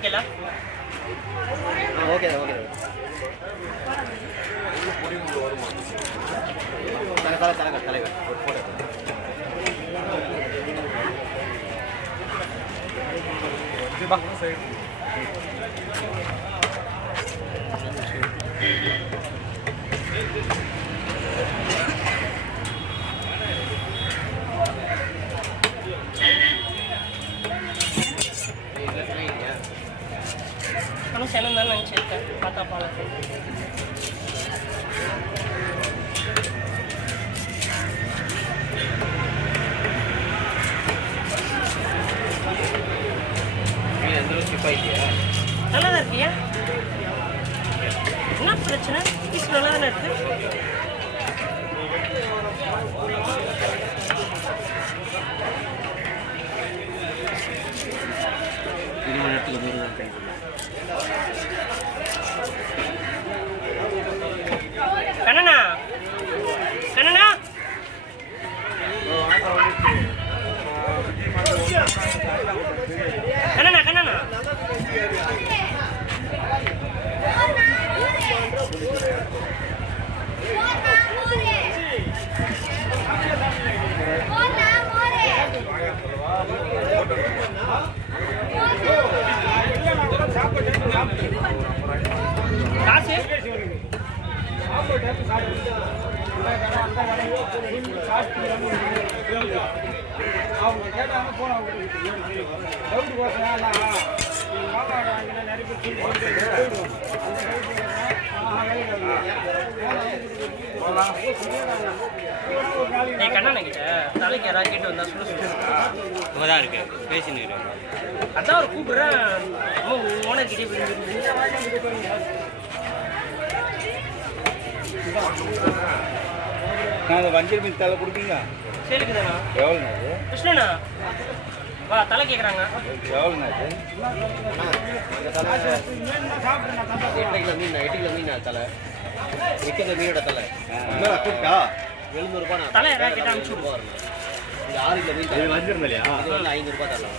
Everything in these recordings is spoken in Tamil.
ஓகேல ஓகே ஓகே தலைவர் ஒரு போட்டோ நானும் சேனம் தான் நினச்சிருக்கேன் பார்த்தா பால நல்லா தான் இருக்கியா என்ன பிரச்சனை பீஸ் நல்லா தானே இருக்கு கண்ணனா கண்ணனா கண்ணனா கண்ணனா காசு அவங்க கேட்டாங்க போன டவுட் போட்டேன் கண்ணா கிட்ட தலைக்கு யாராவது கேட்டு வந்தா சொல்ல தான் இருக்கு பேசினு அதான் அவர் கூப்பிடுறேன் ஓனர் கிட்டே நாங்கள் வஞ்சர் மீன் தலை கொடுப்பீங்க சரிக்குதாண்ணா எவ்வளோண்ணா அது கிருஷ்ணண்ணா வா தலை கேட்குறாங்க எவ்வளோண்ணா அது 8 கிலோ மீன் 8 கிலோ மீன் தலை 8 கிலோ மீனோட தலை கூப்பிட்டா 700 ரூபாய் தலை யாராவது கேட்டால் அனுப்பிச்சு விடுவோம் இந்த 6 கிலோ மீன் இது வஞ்சிரம் இல்லையா இது வந்து 500 ரூபாய் தரலாம்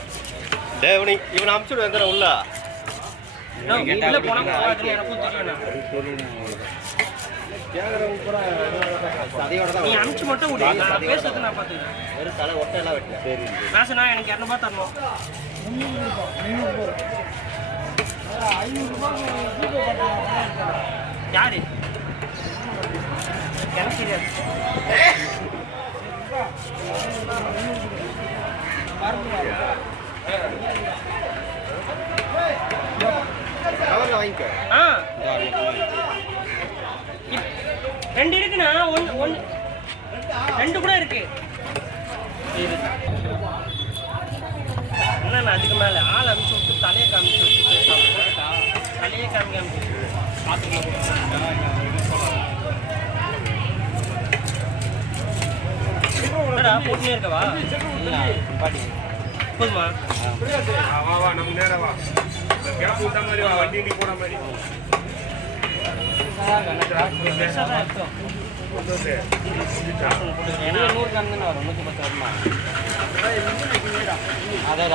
டே இவனை அனுப்பிச்சு விடு வந்துடுற உள்ள உள்ள போனால் போகாதுன்னு எனக்கும் தெரியும் அதையோட தான் நீ அனுப்பிச்சு மட்டும் விடு நான் பேசுறது நான் பார்த்துக்கிறேன் வெறும் தலை ஒட்டை எல்லாம் வெட்டல சரி மேசனா எனக்கு 200 ரூபாய் தரணும் யாரு எனக்கு தெரியாது கவர்ல வாங்கிக்கோ ஆ 2 இருக்குண்ணா ஒன்று 2 கூட இருக்கு என்னண்ணா அதுக்கு மேலே ஆள் அனுப்பிச்சு விட்டு தலையை காமிச்சு விட்டு பேசாம தலையை காமிச்சு என்னடா போட்டுனே இருக்கவா போதுமா வா நம்ம நேரம் வா கேப் விட்ட மாதிரி வா வண்டி நீ போன மாதிரி பெருசாக தான் இருக்கும் ஏன்னா 100 கிராம் தானே வரும் 110 வருமா அதான்